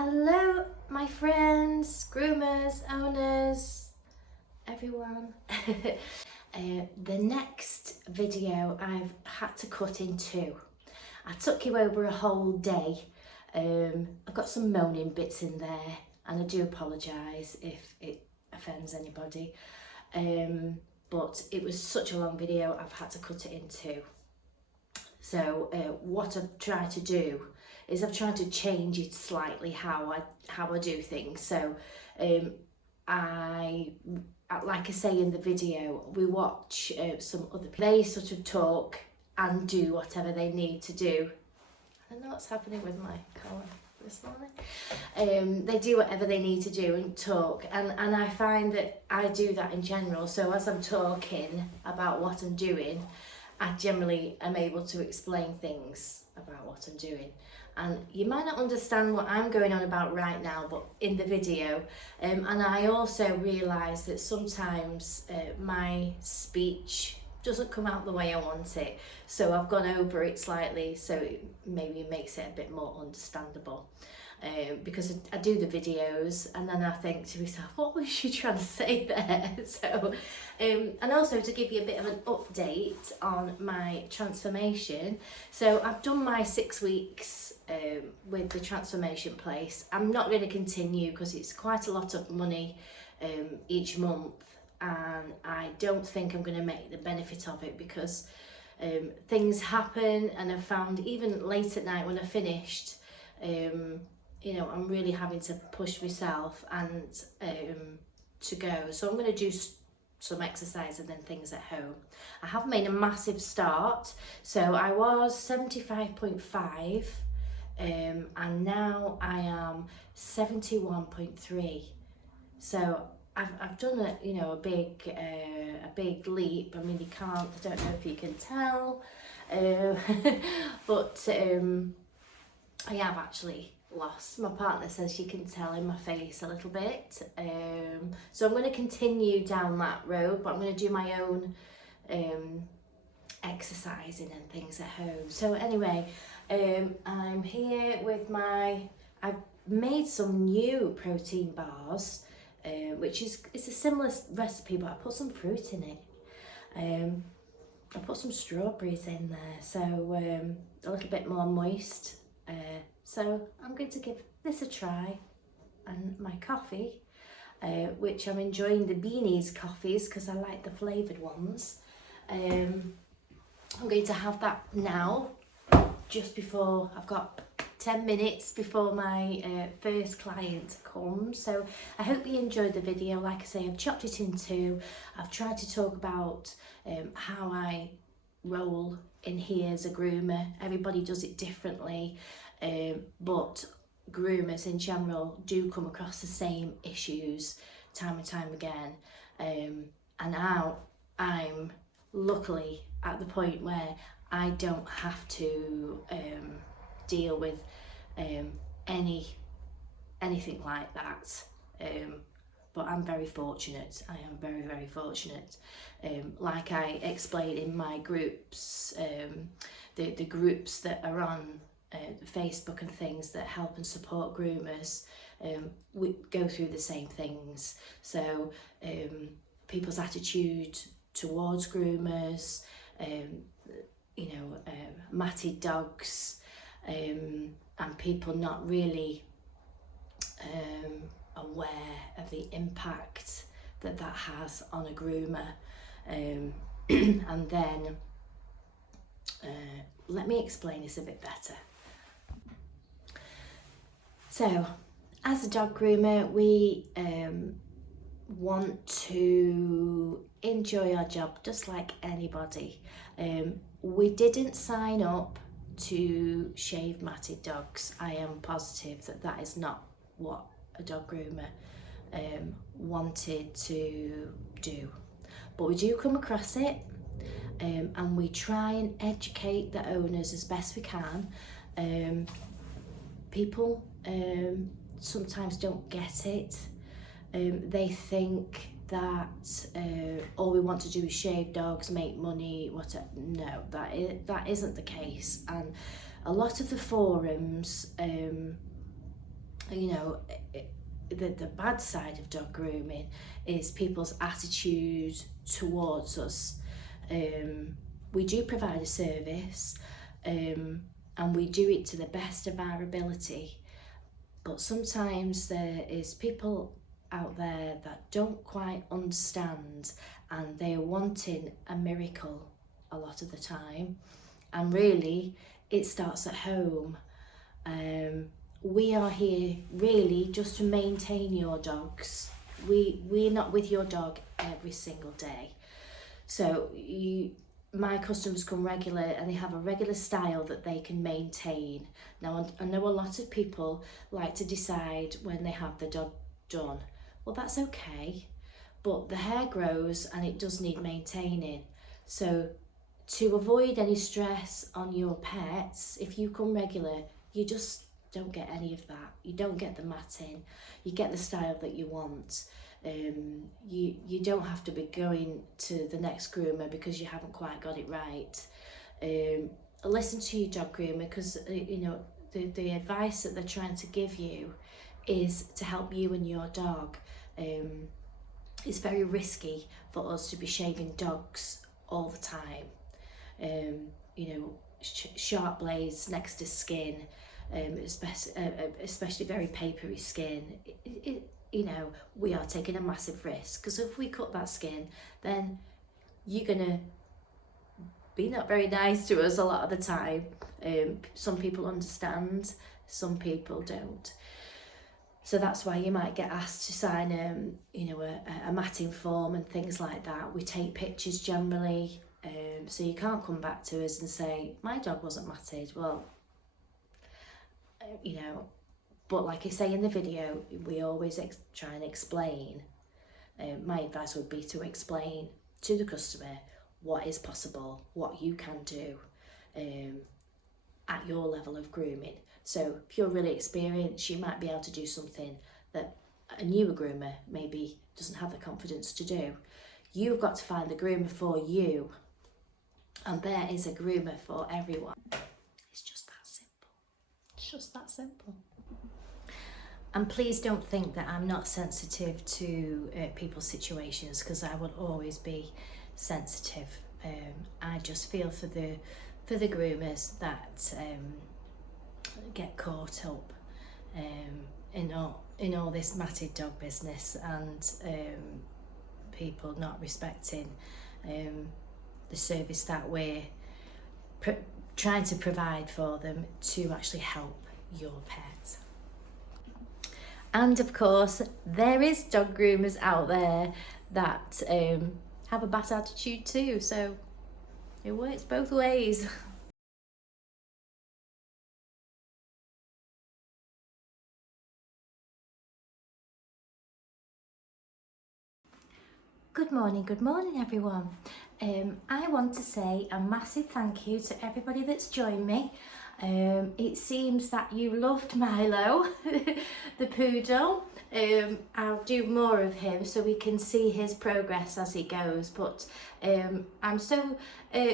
Hello, my friends, groomers, owners, everyone. The next video I've had to cut in two. I took you over a whole day. I've got some moaning bits in there, and I do apologise if it offends anybody. But it was such a long video, I've had to cut it in two. So what I've tried to do is I've tried to change it slightly how I do things. So I like I say in the video, we watch some other people. They sort of talk and do whatever they need to do. I don't know what's happening with my colour this morning. They do whatever they need to do and talk, and I find that I do that in general. So as I'm talking about what I'm doing, I generally am able to explain things about what I'm doing. And you might not understand what I'm going on about right now, but in the video. And I also realise that sometimes my speech doesn't come out the way I want it. So I've gone over it slightly, so it maybe makes it a bit more understandable. Because I do the videos and then I think to myself, what was she trying to say there? So, and also to give you a bit of an update on my transformation. So I've done my 6 weeks with the transformation place. I'm not going to continue because it's quite a lot of money each month, and I don't think I'm going to make the benefit of it because things happen, and I found even late at night when I finished, you know, I'm really having to push myself and to go. So I'm going to do some exercise and then things at home. I have made a massive start. So I was 75.5 and now I am 71.3. So I've done a big leap. I mean, you can't, I don't know if you can tell, but I have actually lost. My partner says she can tell in my face a little bit. So I'm going to continue down that road, but I'm going to do my own exercising and things at home. So anyway, I'm here with I've made some new protein bars, which it's a similar recipe, but I put some fruit in it. I put some strawberries in there, so a little bit more moist. So I'm going to give this a try, and my coffee, which I'm enjoying the Beanies coffees because I like the flavoured ones. I'm going to have that now, just before I've got 10 minutes before my first client comes. So I hope you enjoyed the video. Like I say, I've chopped it in two. I've tried to talk about how I roll in here as a groomer. Everybody does it differently, but groomers in general do come across the same issues time and time again. And now I'm luckily at the point where I don't have to deal with anything like that. But I'm very fortunate. I am very, very fortunate. Like I explained in my groups, the groups that are on Facebook and things that help and support groomers, we go through the same things. So people's attitude towards groomers, matted dogs, and people not really aware of the impact that has on a groomer. And then let me explain this a bit better. So as a dog groomer, we want to enjoy our job just like anybody. We didn't sign up to shave matted dogs. I am positive that is not what a dog groomer wanted to do, but we do come across it, and we try and educate the owners as best we can. People sometimes don't get it. They think that all we want to do is shave dogs, make money, whatever. No, that isn't the case. And a lot of the forums you know, the bad side of dog grooming is people's attitude towards us. We do provide a service, and we do it to the best of our ability, but sometimes there is people out there that don't quite understand, and they're wanting a miracle a lot of the time, and really it starts at home. We are here really just to maintain your dogs. We're not with your dog every single day. So my customers come regular and they have a regular style that they can maintain. Now, I know a lot of people like to decide when they have the dog done. Well, that's okay, but the hair grows and it does need maintaining. So to avoid any stress on your pets, if you come regular, you just don't get any of that. You don't get the matting, you get the style that you want. You don't have to be going to the next groomer because you haven't quite got it right. Listen to your dog groomer, because you know the advice that they're trying to give you is to help you and your dog. It's very risky for us to be shaving dogs all the time. You know, sharp blades next to skin, especially very papery skin. You know, we are taking a massive risk, because if we cut that skin, then you're gonna be not very nice to us a lot of the time. Some people understand, some people don't. So that's why you might get asked to sign you know, a matting form and things like that. We take pictures generally, so you can't come back to us and say my dog wasn't matted. Well, you know, but like I say in the video, we always try and explain. My advice would be to explain to the customer what is possible, what you can do at your level of grooming. So if you're really experienced, you might be able to do something that a newer groomer maybe doesn't have the confidence to do. You've got to find the groomer for you, and there is a groomer for everyone. It's just that simple. It's just that simple. And please don't think that I'm not sensitive to people's situations, because I will always be sensitive. I just feel for the groomers that get caught up in all this matted dog business, and people not respecting the service that we're trying to provide for them to actually help your pet. And of course, there is dog groomers out there that have a bad attitude too, so it works both ways. Good morning everyone. I want to say a massive thank you to everybody that's joined me. It seems that you loved Milo, the poodle. I'll do more of him so we can see his progress as he goes, but I'm so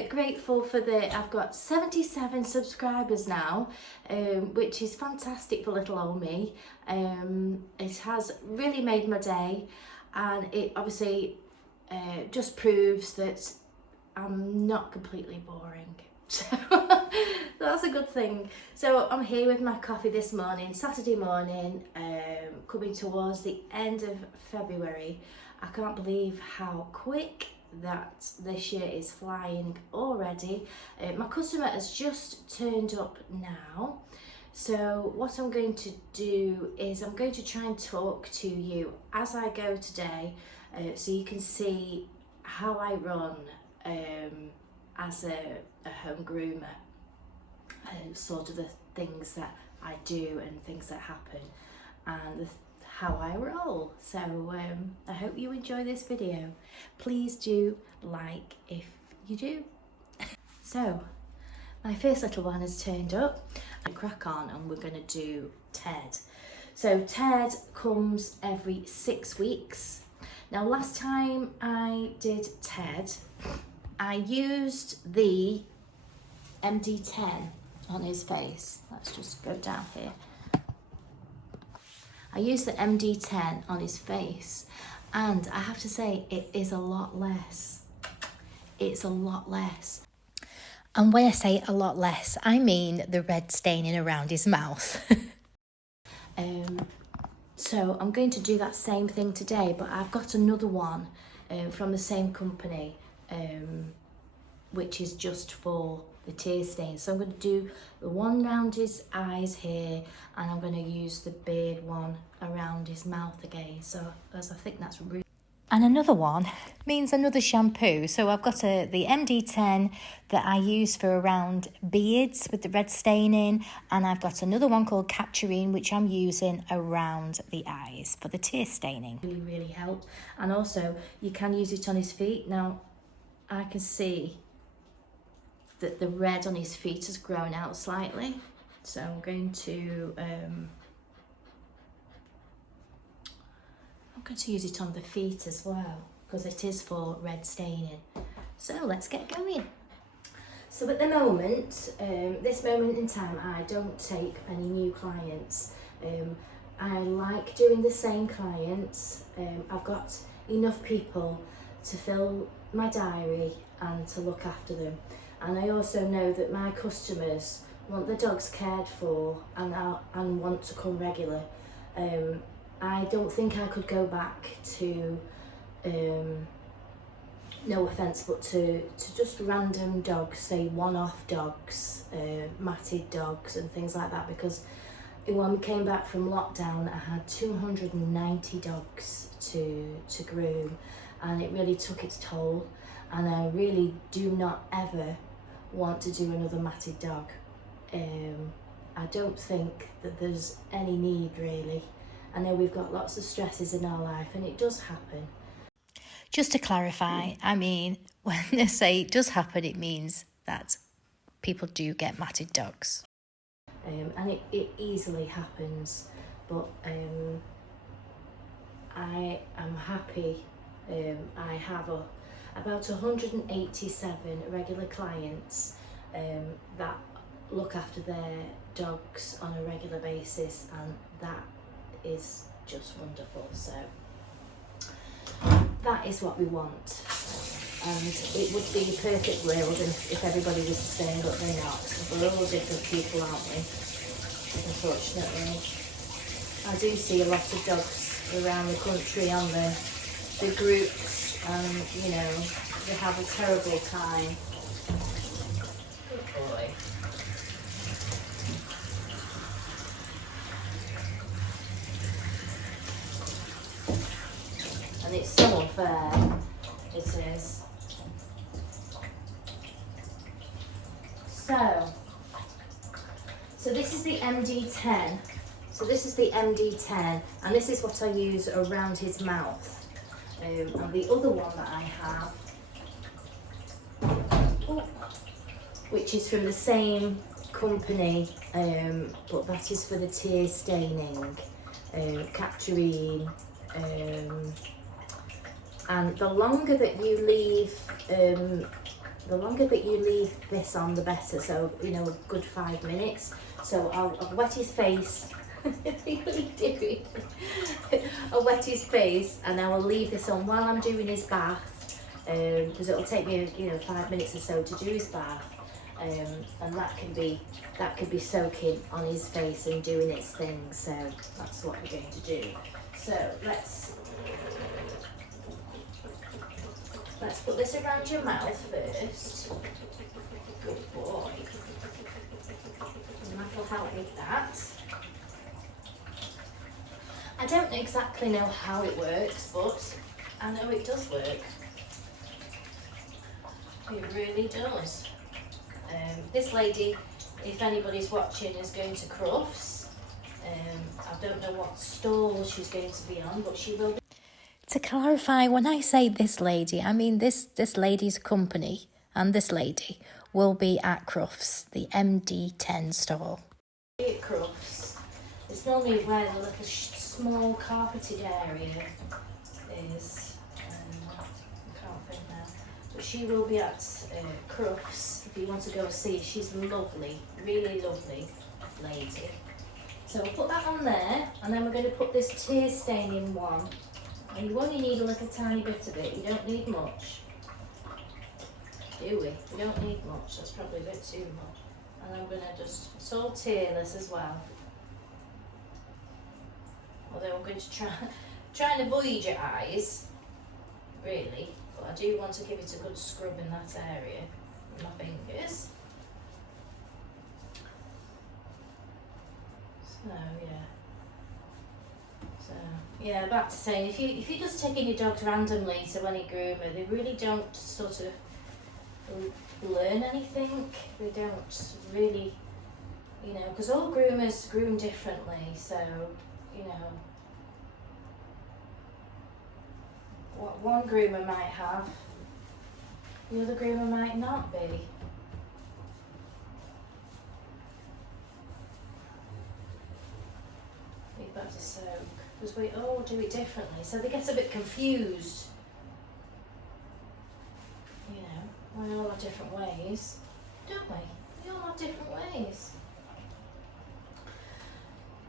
grateful for I've got 77 subscribers now, which is fantastic for little old me. It has really made my day, and it obviously just proves that I'm not completely boring. So that's a good thing. So I'm here with my coffee this morning, Saturday morning, coming towards the end of February. I can't believe how quick that this year is flying already. My customer has just turned up now. So what I'm going to do is I'm going to try and talk to you as I go today, so you can see how I run as a home groomer, and sort of the things that I do and things that happen, and how I roll. So I hope you enjoy this video. Please do like if you do. So my first little one has turned up. I crack on and we're going to do Ted. So Ted comes every 6 weeks. Now last time I did Ted, I used the MD10 on his face. Let's just go down here. I used the MD10 on his face, and I have to say it is a lot less. It's a lot less. And when I say a lot less, I mean the red staining around his mouth. So I'm going to do that same thing today, but I've got another one from the same company, which is just for the tear stain. So I'm going to do the one around his eyes here, and I'm going to use the beard one around his mouth again. So as I think that's really... And another one means another shampoo. So I've got the MD10 that I use for around beards with the red staining, and I've got another one called Capturine, which I'm using around the eyes for the tear staining. Really helped. And also you can use it on his feet. Now I can see that the red on his feet has grown out slightly, so I'm going to use it on the feet as well, because it is for red staining. So let's get going. So at the moment, this moment in time, I don't take any new clients. I like doing the same clients. I've got enough people to fill my diary and to look after them. And I also know that my customers want their dogs cared for and want to come regular. I don't think I could go back to, no offence, but to just random dogs, say one-off dogs, matted dogs and things like that, because when we came back from lockdown, I had 290 dogs to groom, and it really took its toll, and I really do not ever want to do another matted dog. I don't think that there's any need really. I know we've got lots of stresses in our life, and it does happen. Just to clarify, I mean, when I say it does happen, it means that people do get matted dogs. And it easily happens, but I am happy. I have about 187 regular clients that look after their dogs on a regular basis, and that is just wonderful. So that is what we want, and it would be a perfect world if everybody was the same, but they're not. We're all different people, aren't we? Unfortunately, I do see a lot of dogs around the country on the groups, and you know, they have a terrible time. Good boy. And it's so unfair, it is. So this is the MD10. So this is the MD10, and this is what I use around his mouth. And the other one that I have, which is from the same company, but that is for the tear staining, Capturine. And the longer that you leave this on, the better. So, you know, a good 5 minutes. So I'll wet his face. I'll wet his face, and I will leave this on while I'm doing his bath, because it'll take me, you know, 5 minutes or so to do his bath, and that can be soaking on his face and doing its thing. So that's what we're going to do. So let's put this around your mouth first. Good boy. And that'll help with that. I don't exactly know how it works, but I know it does work. It really does. This lady, if anybody's watching, is going to Crufts. I don't know what stall she's going to be on, but she will be. To clarify, when I say this lady, I mean this lady's company, and this lady will be at Crufts, the MD10 stall. At Crufts, it's normally where the little small carpeted area is. I can't think now, but she will be at Crufts if you want to go see. She's lovely, really lovely lady. So we'll put that on there, and then we're going to put this tear stain in one. And you only need a little tiny bit of it, you don't need much. Do we? We don't need much, that's probably a bit too much. And I'm going to just, it's all tearless as well. Although I'm going to try and avoid your eyes, really. But I do want to give it a good scrub in that area with my fingers. So yeah, back to saying, if you just taking your dogs randomly to any groomer, they really don't sort of learn anything. They don't really, you know, because all groomers groom differently. So, you know, what one groomer might have, the other groomer might not be. Leave that to soak, because we all do it differently, so they get a bit confused. You know, we all have different ways, don't we? We all have different ways.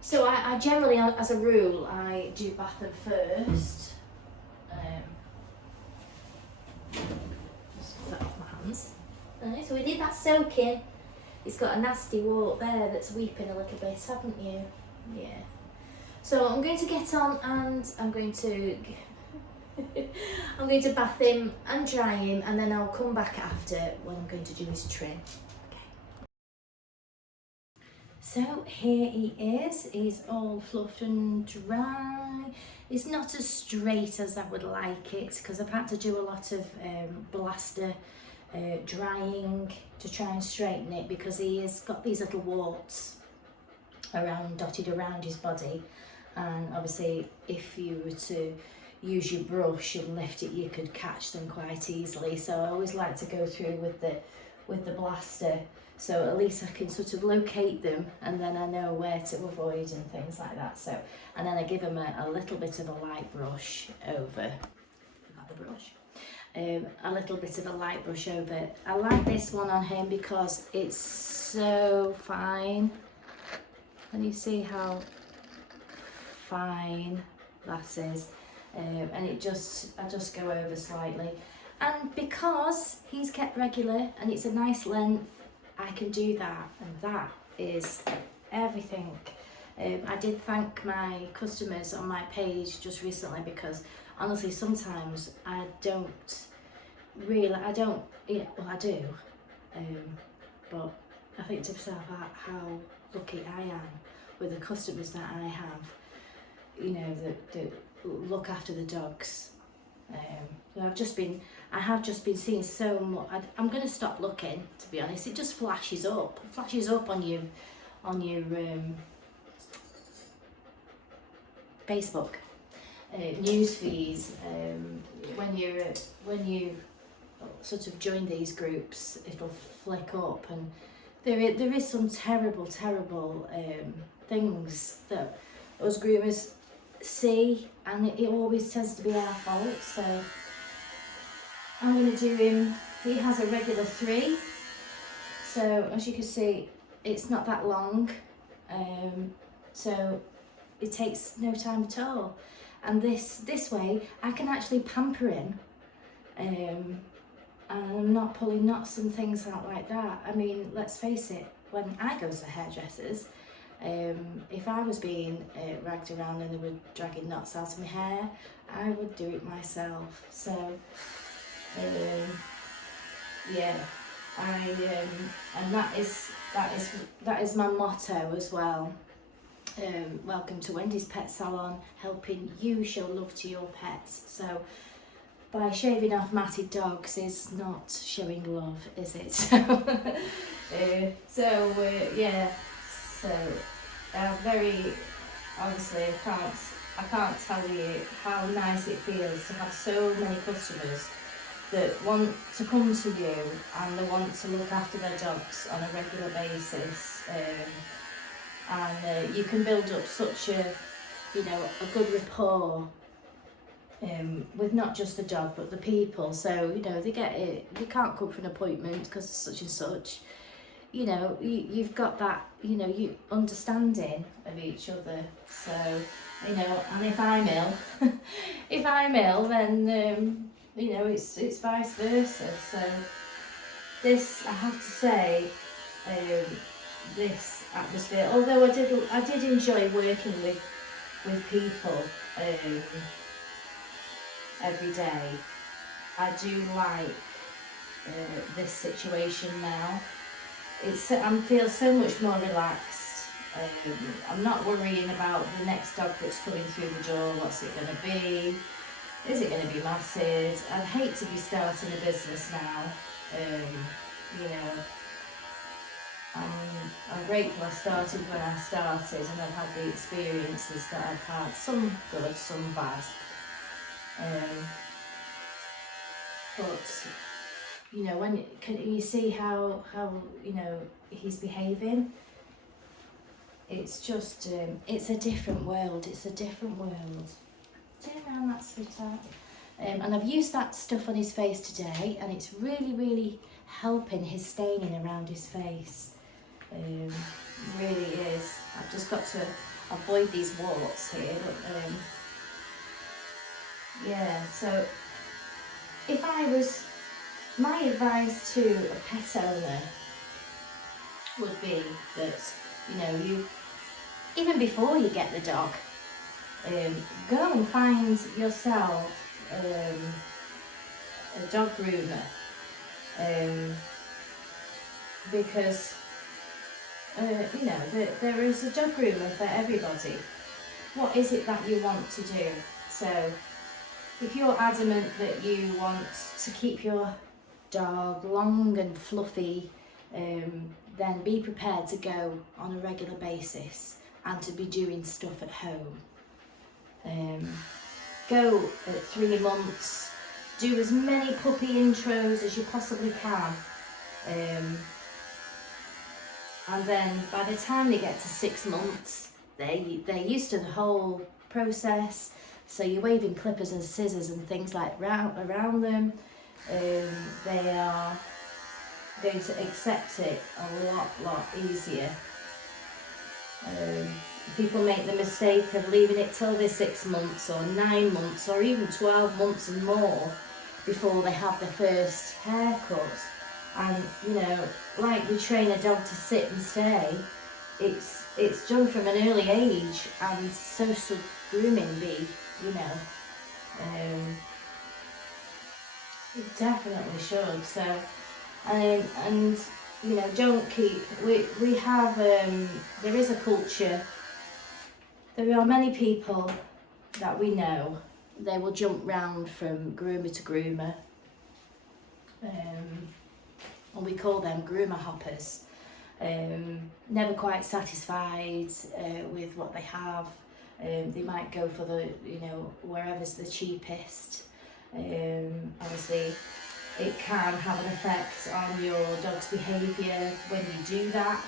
So I generally, as a rule, I do bath them first. Just put that off my hands. Right, so we did that soaking. It's got a nasty wart there that's weeping a little bit, haven't you? Yeah. So I'm going to get on and I'm going to bath him and dry him, and then I'll come back after when I'm going to do his trim. So here he is, he's all fluffed and dry. It's not as straight as I would like it because I've had to do a lot of blaster drying to try and straighten it, because he has got these little warts dotted around his body, and obviously if you were to use your brush and lift it, you could catch them quite easily. So I always like to go through with the blaster, so at least I can sort of locate them, and then I know where to avoid and things like that. So, and then I give them a little bit of a light brush over, forgot the brush, a little bit of a light brush over. I like this one on him because it's so fine. Can you see how fine that is? And I just go over slightly. And because he's kept regular and it's a nice length, I can do that, and that is everything. I did thank my customers on my page just recently, because honestly sometimes I don't, you know, well I do, but I think to myself how lucky I am with the customers that I have, you know, that look after the dogs. I have just been seeing so much. I'm going to stop looking, to be honest. It just flashes up on your Facebook news feeds when you sort of join these groups. It'll flick up, and there is some terrible things that us groomers see, and it always tends to be our fault. So I'm going to do him, he has a regular 3, so as you can see it's not that long, so it takes no time at all, and this way I can actually pamper him, and I'm not pulling knots and things out like that. I mean, let's face it, when I go to hairdressers, if I was being ragged around and they were dragging knots out of my hair, I would do it myself. So yeah, and that is my motto as well. Welcome to Wendy's Pet Salon, helping you show love to your pets. So by shaving off matted dogs is not showing love, is it? Yeah. So very obviously I can't tell you how nice it feels to have so many customers that want to come to you and they want to look after their dogs on a regular basis, and you can build up such a good rapport with not just the dog but the people. So you know they get it. They can't come for an appointment because such and such. you know, you've got that, you know, you understanding of each other. So, you know, and if I'm ill, if I'm ill, then you know, it's vice versa. So this, I have to say, this atmosphere, although I did enjoy working with people every day, I do like this situation now. I feel so much more relaxed. I'm not worrying about the next dog that's coming through the door. What's it going to be? Is it going to be massive? I'd hate to be starting a business now. You know, I'm grateful I started when I started, and I've had the experiences that I've had. Some good, some bad. But you know, when can you see how you know he's behaving? It's just it's a different world. It's a different world. Turn around, that sweetheart. And I've used that stuff on his face today, and it's really helping his staining around his face. Really is. I've just got to avoid these warts here. But yeah. So if I was, my advice to a pet owner would be that, you know, you, even before you get the dog, go and find yourself a dog groomer, because you know, there is a dog groomer for everybody. What is it that you want to do? So if you're adamant that you want to keep your dog long and fluffy, then be prepared to go on a regular basis and to be doing stuff at home. Go at 3 months, do as many puppy intros as you possibly can, and then by the time they get to 6 months, they're used to the whole process. So you're waving clippers and scissors and things like around them. They are going to accept it a lot easier. People make the mistake of leaving it till they're 6 months or 9 months or even 12 months and more before they have their first haircut. And you know, like we train a dog to sit and stay, it's done from an early age, and so should grooming be, you know. It definitely should. So, and you know, don't keep. We have there is a culture. There are many people that we know. They will jump round from groomer to groomer. And we call them groomer hoppers. Never quite satisfied with what they have. They might go for the, you know, wherever's the cheapest. Obviously, it can have an effect on your dog's behaviour when you do that.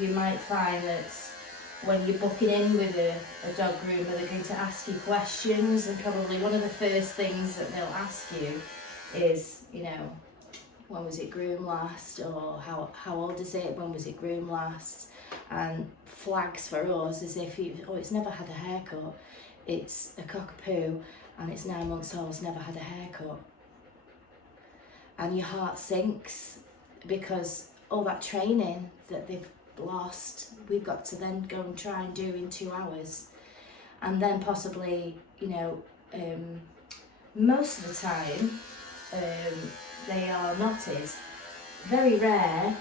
You might find that when you're booking in with a dog groomer, they're going to ask you questions, and probably one of the first things that they'll ask you is, you know, when was it groomed last, or how old is it, when was it groomed last? And flags for us as if it's never had a haircut, it's a cockapoo and it's 9 months old, it's never had a haircut. And your heart sinks, because all that training that they've lost, we've got to then go and try and do in 2 hours. And then possibly, you know, most of the time, they are knotted. Very rare,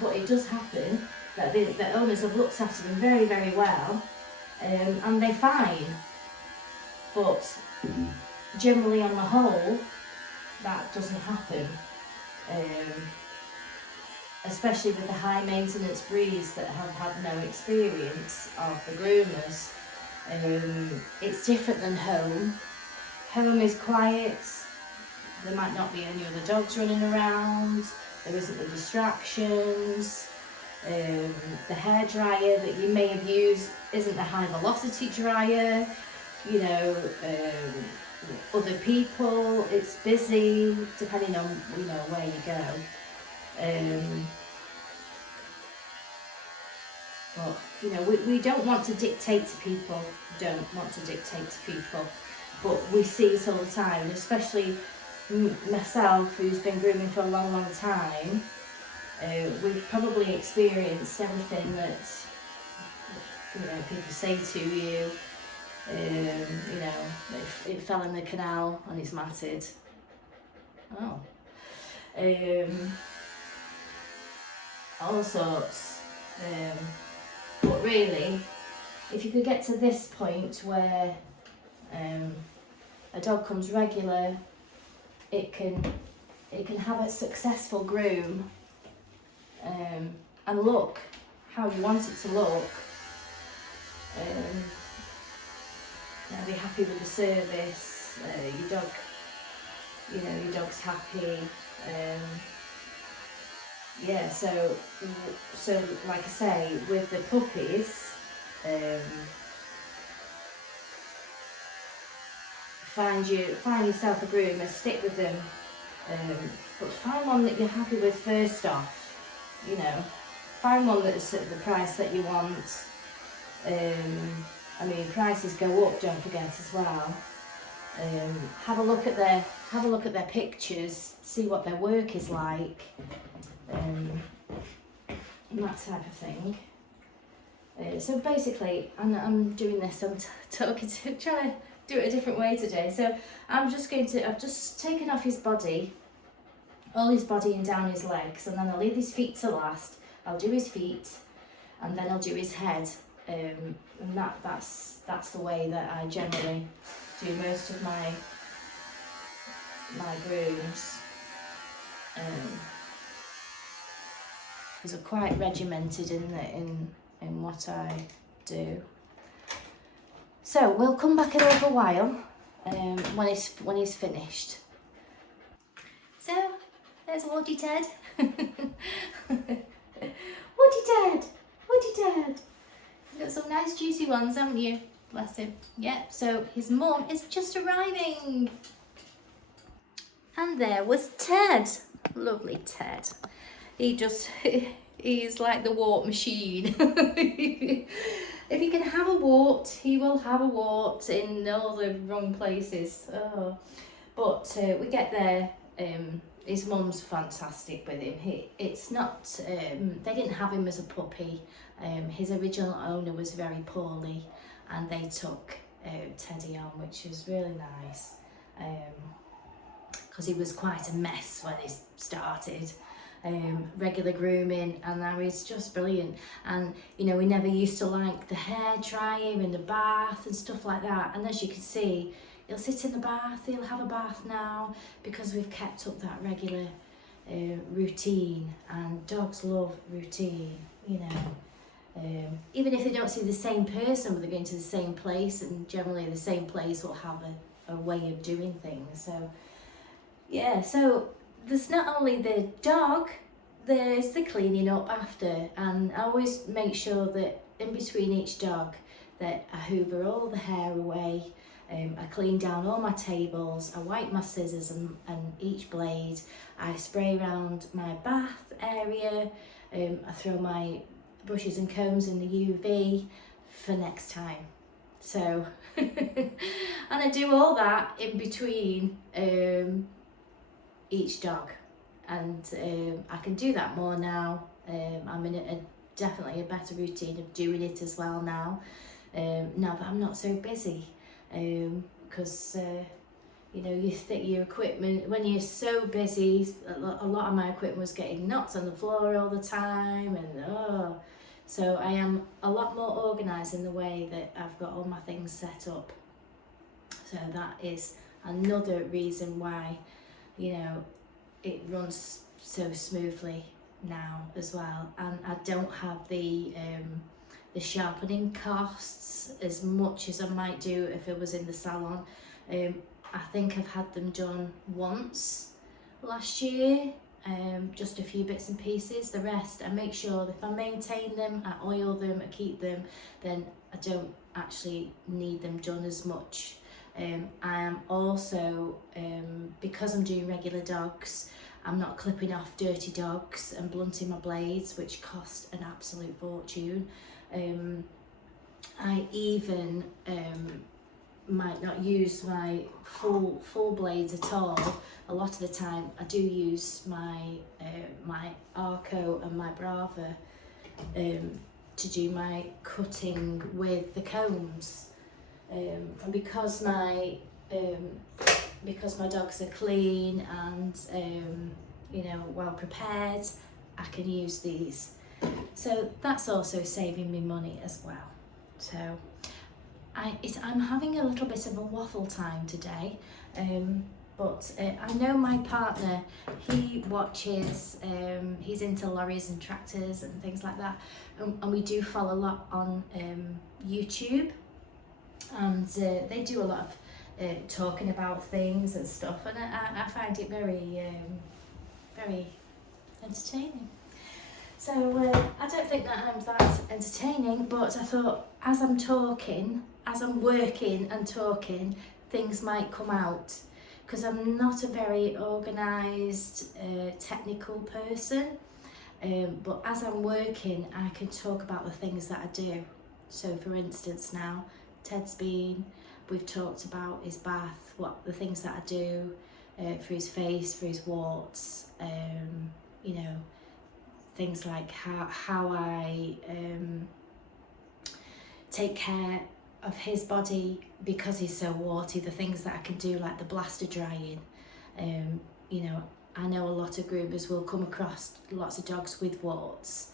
but it does happen that the owners have looked after them very well, and they're fine. But generally, on the whole, that doesn't happen. Especially with the high maintenance breeds that have had no experience of the groomers. It's different than home. Home is quiet. There might not be any other dogs running around, there isn't the distractions, the hair dryer that you may have used isn't a high velocity dryer, you know, other people, it's busy, depending on, you know, where you go. But you know, we don't want to dictate to people. Don't want to dictate to people. But we see it all the time, especially myself, who's been grooming for a long, long time. We've probably experienced everything that, you know, people say to you. You know, it fell in the canal and it's matted. Oh. All sorts. But really, if you could get to this point where a dog comes regular, it can have a successful groom, and look how you want it to look. Be happy with the service. Your dog, you know, your dog's happy. Yeah, so like I say, with the puppies, find yourself a groomer, stick with them, but find one that you're happy with first off. You know, find one that's at the price that you want. I mean, prices go up, don't forget, as well. Have a look at their pictures, see what their work is like, and that type of thing. So basically, I'm doing this. I'm trying to do it a different way today. So I've just taken off his body, all his body and down his legs, and then I'll leave his feet to last. I'll do his feet, and then I'll do his head. And that's the way that I generally do most of my grooms. Because I'm quite regimented in what I do. So we'll come back in a little while when he's finished. So there's Woody Ted. Woody Ted. You've got some nice juicy ones, haven't you? Bless him. Yep, so his mum is just arriving. And there was Ted. Lovely Ted. He's like the wart machine. If he can have a wart, he will have a wart in all the wrong places. Oh. But we get there. His mum's fantastic with him. It's not, they didn't have him as a puppy. His original owner was very poorly, and they took Teddy on, which was really nice, because he was quite a mess when he started. Regular grooming, and now he's just brilliant. And you know, we never used to like the hair dryer and the bath and stuff like that, and as you can see, he'll sit in the bath, he'll have a bath now, because we've kept up that regular routine, and dogs love routine, you know. Even if they don't see the same person, but they're going to the same place, and generally the same place will have a way of doing things. So yeah, so there's not only the dog, there's the cleaning up after, and I always make sure that in between each dog that I hoover all the hair away, I clean down all my tables, I wipe my scissors and each blade, I spray around my bath area, I throw my brushes and combs in the UV for next time. So, and I do all that in between each dog, and I can do that more now. I'm in definitely a better routine of doing it as well now, now that I'm not so busy, because you know, you think your equipment, when you're so busy, a lot of my equipment was getting knocked on the floor all the time, and so I am a lot more organised in the way that I've got all my things set up. So that is another reason why, you know, it runs so smoothly now as well, and I don't have the sharpening costs as much as I might do if it was in the salon. I think I've had them done once last year, just a few bits and pieces. The rest I make sure that if I maintain them, I oil them, I keep them, then I don't actually need them done as much. I am also, because I'm doing regular dogs, I'm not clipping off dirty dogs and blunting my blades, which cost an absolute fortune. I even might not use my full blades at all. A lot of the time I do use my my Arco and my Brava to do my cutting with the combs, and because my dogs are clean and you know, well prepared, I can use these. So that's also saving me money as well. So I'm having a little bit of a waffle time today, but I know my partner, he watches, he's into lorries and tractors and things like that, and we do follow a lot on YouTube, and they do a lot of talking about things and stuff, and I find it very entertaining. So I don't think that I'm that entertaining, but I thought as I'm talking, as I'm working and talking, things might come out, because I'm not a very organised, technical person, but as I'm working, I can talk about the things that I do. So for instance now, we've talked about his bath, what the things that I do for his face, for his warts, you know, things like how I take care of his body because he's so warty, the things that I can do, like the blaster drying. You know, I know a lot of groomers will come across lots of dogs with warts.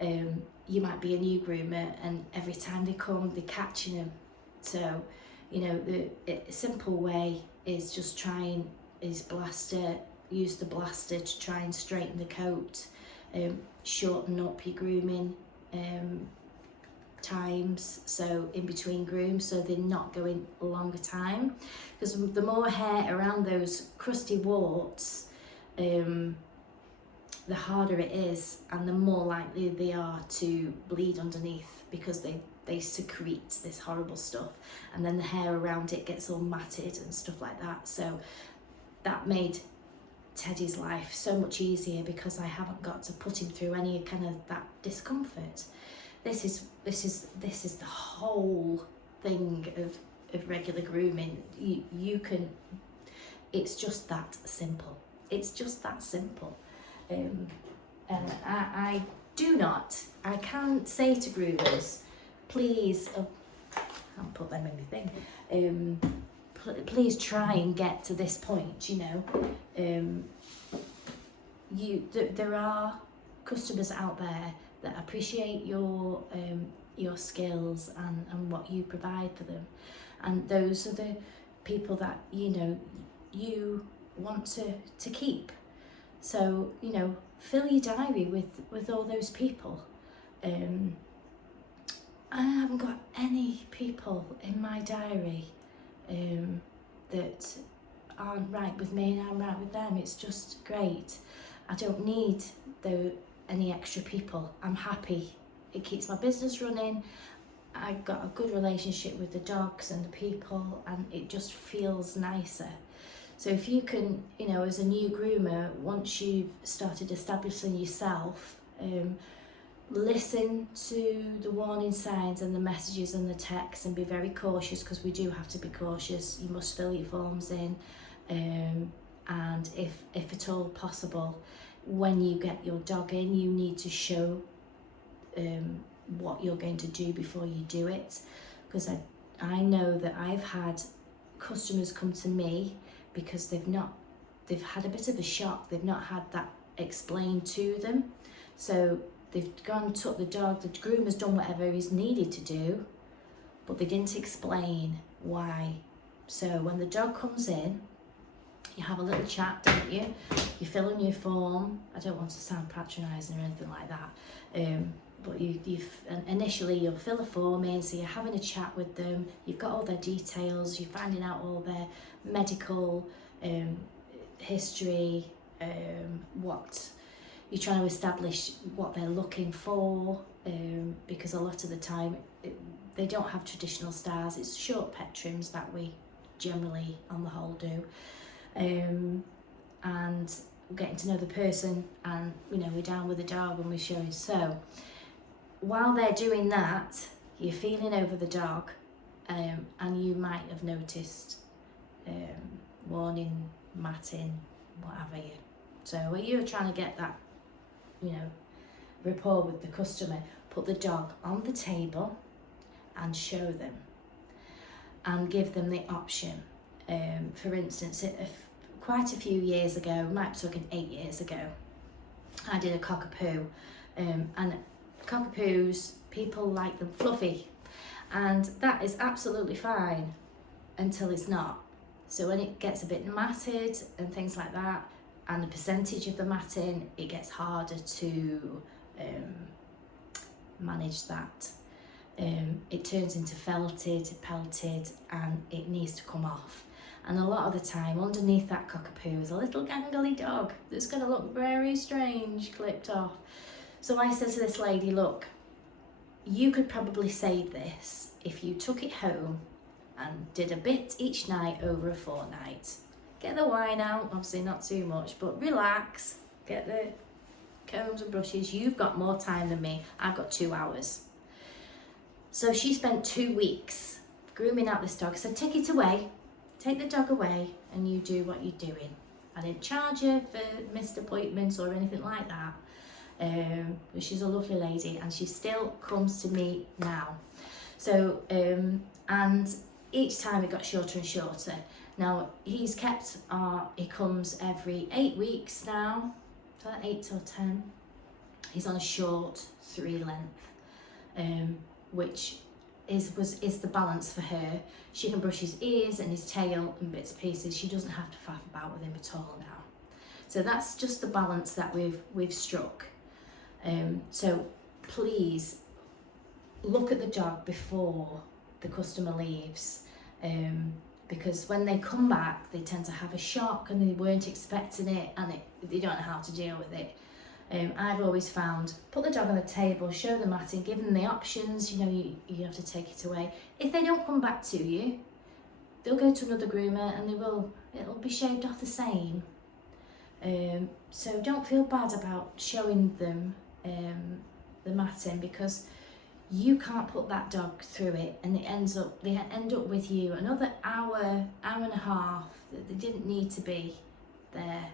You might be a new groomer and every time they come, they're catching them. So, you know, the simple way is just use the blaster to try and straighten the coat, shorten up your grooming times, so in between grooms, so they're not going a longer time, because the more hair around those crusty warts, the harder it is and the more likely they are to bleed underneath, because they secrete this horrible stuff, and then the hair around it gets all matted and stuff like that. So that made Teddy's life so much easier, because I haven't got to put him through any kind of that discomfort. This is the whole thing of regular grooming. You can, it's just that simple. It's just that simple. And I can't say to groomers, please, I'll put them in my thing, please try and get to this point, you know. There are customers out there that appreciate your skills and what you provide for them, and those are the people that, you know, you want to keep. So, you know, fill your diary with all those people. I haven't got any people in my diary that aren't right with me and I'm right with them. It's just great. I don't need any extra people. I'm happy. It keeps my business running. I've got a good relationship with the dogs and the people, and it just feels nicer. So if you can, you know, as a new groomer, once you've started establishing yourself, listen to the warning signs and the messages and the texts, and be very cautious, because we do have to be cautious. You must fill your forms in, and if at all possible, when you get your dog in, you need to show what you're going to do before you do it, because I know that I've had customers come to me because they've had a bit of a shock. They've not had that explained to them, so they've gone, took the dog, the groomer's done whatever he's needed to do, but they didn't explain why. So when the dog comes in, you have a little chat, don't you? You fill in your form. I don't want to sound patronising or anything like that, but initially you'll fill a form in, so you're having a chat with them, you've got all their details, you're finding out all their medical history, what you're trying to establish, what they're looking for, because a lot of the time they don't have traditional styles. It's short pet trims that we generally on the whole do, and getting to know the person, and you know, we're down with the dog and we're showing. So while they're doing that, you're feeling over the dog, and you might have noticed warning, matting, what have you. So when you're trying to get that, you know, rapport with the customer, put the dog on the table and show them, and give them the option. For instance, quite a few years ago, might be talking 8 years ago, I did a cockapoo, and cockapoos, people like them fluffy, and that is absolutely fine until it's not. So when it gets a bit matted and things like that, and the percentage of the matting, it gets harder to manage that. It turns into felted, pelted, and it needs to come off. And a lot of the time, underneath that cockapoo is a little gangly dog that's going to look very strange clipped off. So I said to this lady, look, you could probably save this if you took it home and did a bit each night over a fortnight. Get the wine out, obviously not too much, but relax, get the combs and brushes. You've got more time than me. I've got 2 hours. So she spent 2 weeks grooming out this dog. I said, take it away. Take the dog away and you do what you're doing. I didn't charge her for missed appointments or anything like that. But she's a lovely lady, and she still comes to me now. So, and each time it got shorter and shorter. Now he's kept, he comes every 8 weeks now, so 8 or 10. He's on a short 3 length, which is the balance for her. She can brush his ears and his tail and bits and pieces. She doesn't have to faff about with him at all now. So that's just the balance that we've struck. So please look at the dog before the customer leaves, because when they come back, they tend to have a shock and they weren't expecting it, and they don't know how to deal with it. I've always found, put the dog on the table, show the matting, give them the options. You know, you have to take it away. If they don't come back to you, they'll go to another groomer and it'll be shaved off the same. So don't feel bad about showing them the matting, because you can't put that dog through it, and they end up with you another hour and a half that they didn't need to be there.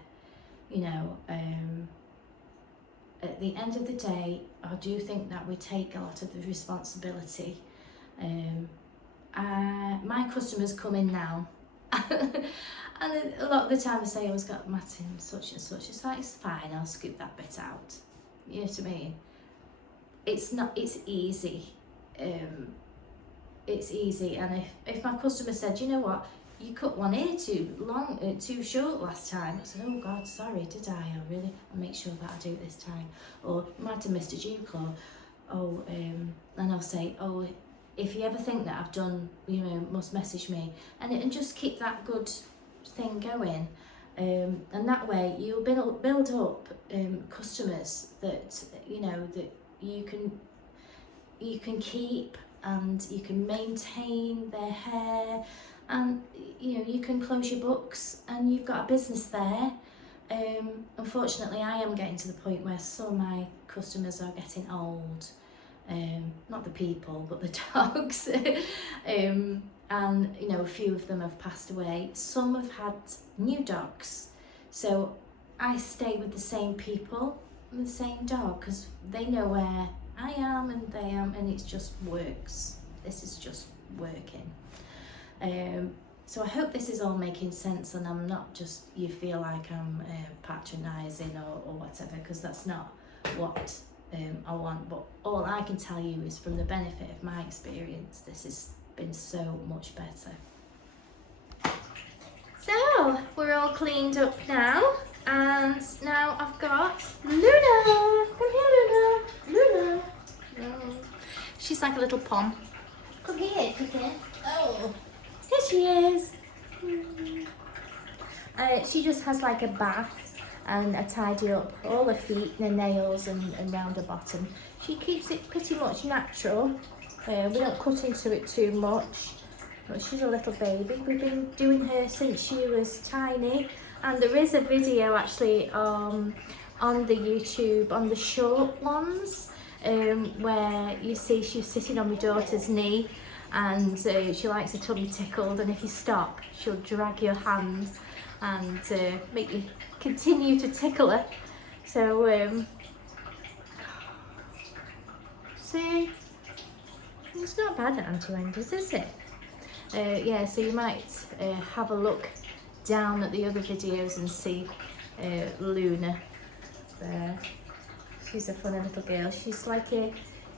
You know, at the end of the day, I do think that we take a lot of the responsibility. My customers come in now and a lot of the time I say, I was got matting such and such. It's like, it's fine, I'll scoop that bit out. You know what I mean? It's easy. It's easy. And if my customer said, you know what, you cut one ear too short last time, I said, oh God, sorry, did I? I'll make sure that I do it this time. Or you might have missed a dew claw. And I'll say, oh, if you ever think that I've done, you know, must message me, and just keep that good thing going. And that way you'll build up customers that, you know, that you can keep, and you can maintain their hair, and you know, you can close your books and you've got a business there. Unfortunately, I am getting to the point where some of my customers are getting old. Not the people, but the dogs. And you know, a few of them have passed away. Some have had new dogs. So I stay with the same people and the same dog, because they know where I am and they am, and it just works. This is just working. So I hope this is all making sense, and I'm not just, you feel like I'm patronising or whatever, because that's not what I want. But all I can tell you is, from the benefit of my experience, this has been so much better. So we're all cleaned up now, and now I've got Luna. Come here, Luna. Luna. She's like a little pom. Come here, Chicken. Oh, here she is. She just has like a bath, and I tidy up all her feet and her nails and round her bottom. She keeps it pretty much natural. We don't cut into it too much. But she's a little baby. We've been doing her since she was tiny. And there is a video actually on the YouTube, on the short ones, where you see she's sitting on my daughter's knee, and she likes her tummy tickled, and if you stop, she'll drag your hand and make you continue to tickle her. So, see, it's not bad at Auntie Wendy's, is it? Yeah, so you might have a look down at the other videos and see Luna there. She's a funny little girl. She's like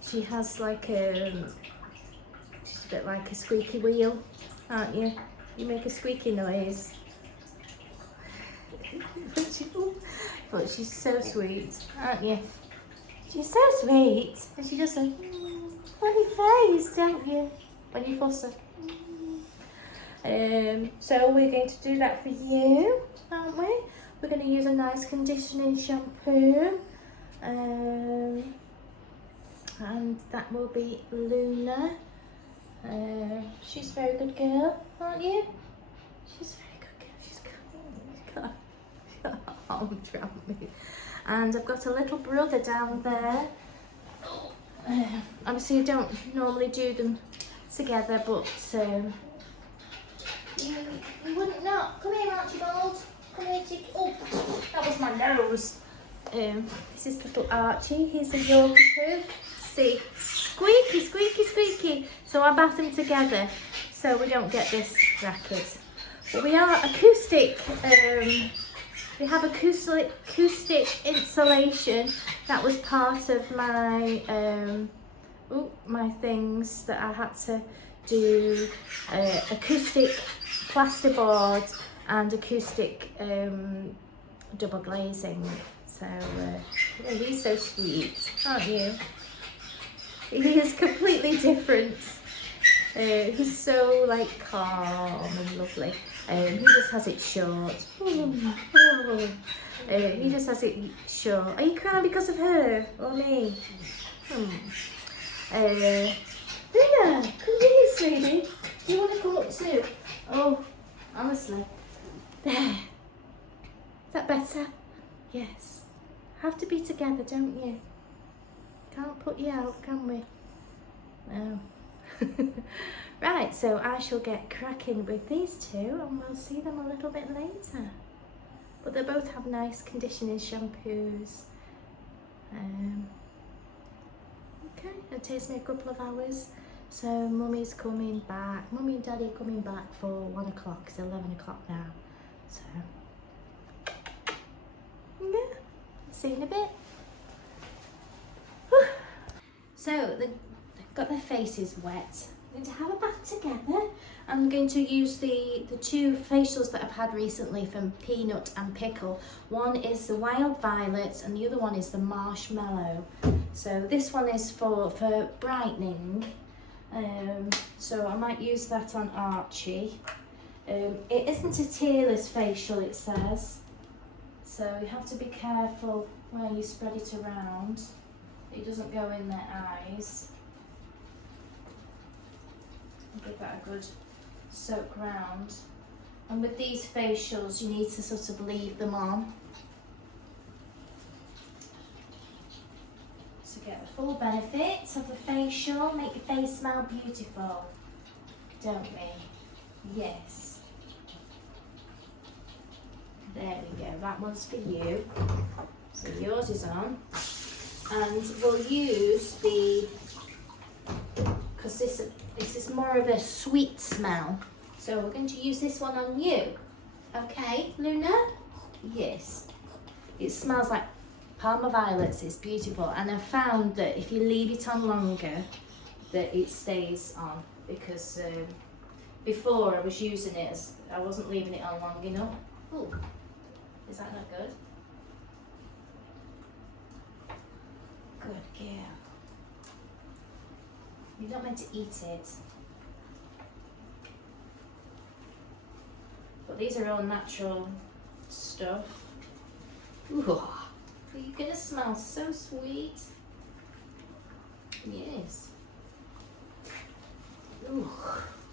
she has like she's a bit like a squeaky wheel, aren't you? You make a squeaky noise. But she's so sweet, aren't you? She's so sweet. And she does a funny face, don't you? When you fuss her. So we're going to do that for you, aren't we? We're going to use a nice conditioning shampoo. And that will be Luna. She's a very good girl, aren't you? She's a very good girl. She's got her arm around me. And I've got a little brother down there. Obviously I don't normally do them together, but you wouldn't know. Come here, Archibald. Come here, Chicky. Oh, that was my nose. This is little Archie. He's a Yorkie poo. See, squeaky, squeaky, squeaky. So I bath them together so we don't get this racket. But we are acoustic. We have acoustic insulation. That was part of my my things that I had to do. Acoustic plasterboard and acoustic double glazing. So yeah, he's so sweet, aren't you? He is completely different. He's so like calm and lovely. He just has it short. He just has it short. Are you crying because of her or me? Luna, come here, sweetie. Do you want to come up too? Oh, honestly. There. Is that better? Yes. Have to be together, don't you? Can't put you out, can we? No. Right, so I shall get cracking with these two and we'll see them a little bit later. But they both have nice conditioning shampoos. Okay, it takes me a couple of hours. So Mummy's coming back. Mummy and Daddy are coming back for 1 o'clock. It's 11 o'clock now. So, yeah, see you in a bit. Whew. So they've got their faces wet. We're going to have a bath together. I'm going to use the two facials that I've had recently from Peanut and Pickle. One is the Wild Violet and the other one is the Marshmallow. So this one is for brightening. So I might use that on Archie. It isn't a tearless facial, it says. So you have to be careful where you spread it around. It doesn't go in their eyes. Give that a good soak round. And with these facials, you need to sort of leave them on to get the full benefits of the facial. Make your face smell beautiful, don't we? Yes. There we go. That one's for you. So yours is on, and we'll use the, because this is more of a sweet smell. So we're going to use this one on you. Okay, Luna? Yes. It smells like Parma violets. It's beautiful. And I found that if you leave it on longer, that it stays on. Because before I was using it, I wasn't leaving it on long enough. Ooh, is that not good? Good girl. You're not meant to eat it. But these are all natural stuff. Ooh, you're gonna smell so sweet. Yes. Ooh.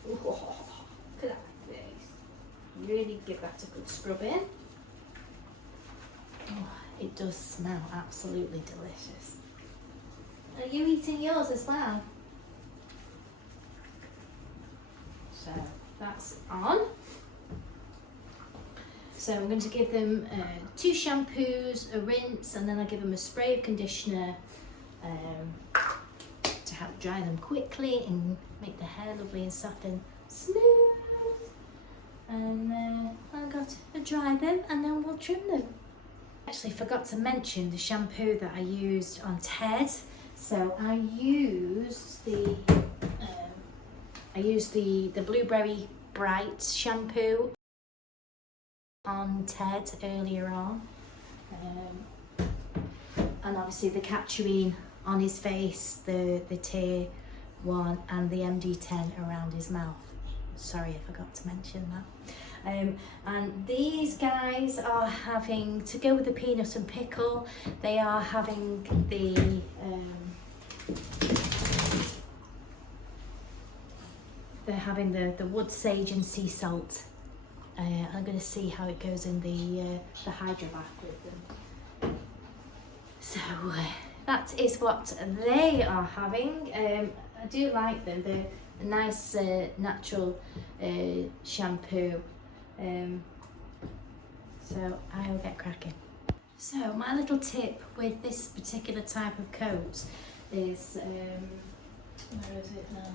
Ooh. Look at that face. Really give that a good scrub in. it does smell absolutely delicious. Are you eating yours as well? So that's on. So I'm going to give them 2 shampoos, a rinse, and then I give them a spray of conditioner to help dry them quickly and make the hair lovely and soft and smooth. And I'm going to dry them and then we'll trim them. Actually forgot to mention the shampoo that I used on Ted. So I used the Blueberry Bright shampoo on Ted earlier on, and obviously the Catcherine on his face, the Tear one, and the MD10 around his mouth. Sorry, I forgot to mention that. And these guys are having, to go with the peanut and pickle, they are having they're having the wood sage and sea salt. I'm going to see how it goes in the hydro bath with them. So that is what they are having. I do like them. They're a nice natural shampoo. So I'll get cracking. So my little tip with this particular type of coat is, where is it now?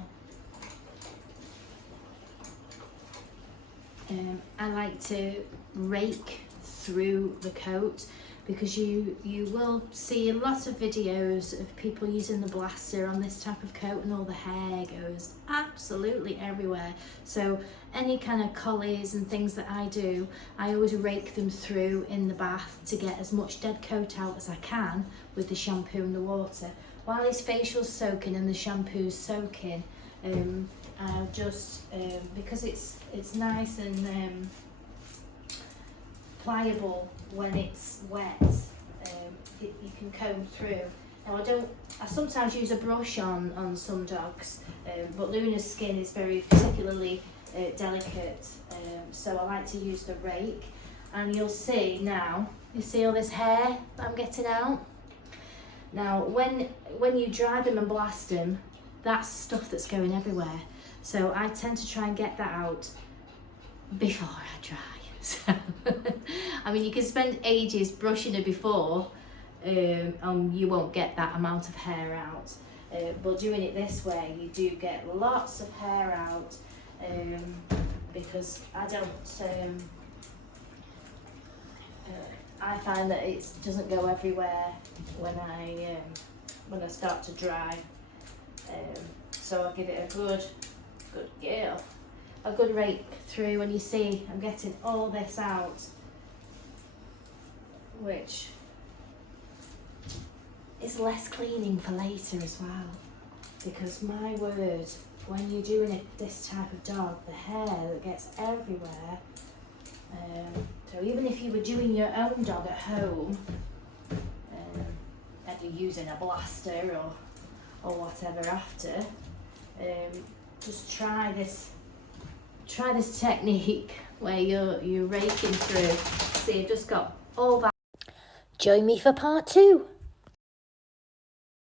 I like to rake through the coat, because you will see a lot of videos of people using the blaster on this type of coat and all the hair goes absolutely everywhere. So any kind of collies and things that I do, I always rake them through in the bath to get as much dead coat out as I can with the shampoo and the water. While his facial's soaking and the shampoo's soaking, I'll just, because it's nice and pliable when it's wet, you can comb through. Now I sometimes use a brush on some dogs, but Luna's skin is very particularly delicate, so I like to use the rake. And you'll see now, you see all this hair that I'm getting out? Now when you dry them and blast them, that's stuff that's going everywhere. So I tend to try and get that out before I dry. So, I mean, you can spend ages brushing it before, you won't get that amount of hair out. But doing it this way, you do get lots of hair out, because I don't. I find that it doesn't go everywhere when I start to dry. So I'll give it a good rake through, and you see I'm getting all this out, which is less cleaning for later as well, because my word, when you're doing this type of dog, the hair that gets everywhere, so even if you were doing your own dog at home, and you're using a blaster or whatever after, just try this technique where you're raking through. See, I've just got all that. Join me for part 2.